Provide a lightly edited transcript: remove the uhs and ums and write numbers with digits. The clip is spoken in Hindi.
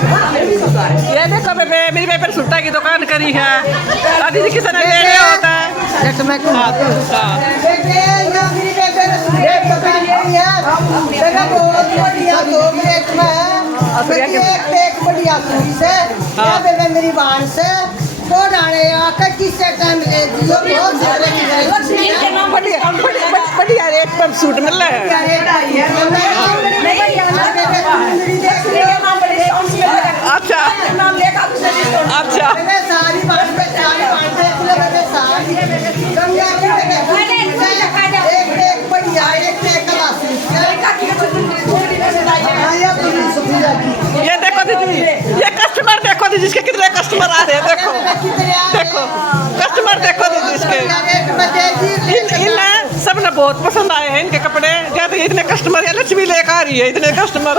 ये देखो बेबे, मेरी बेबे ने सूटा की दुकान करी है। दादी जी किसी ने लेने होता है। मेरी बाण से दो डाले आकर किससे टाइम ले दियो बहुत बढ़िया रेट पर सूट मिल रहा है। अच्छा अच्छा सारी बात पे सारी बात पे सारी एक बढ़िया एक ये देखो दीदी, ये कस्टमर देखो दीदी, इसके कितने कस्टमर आ रहे हैं। देखो देखो कस्टमर देखो दीदी इसके। इन्हें सबने बहुत पसंद आए हैं इनके कपड़े। कहते इतने कस्टमर, या लक्ष्मी लेकर आ रही है इतने कस्टमर।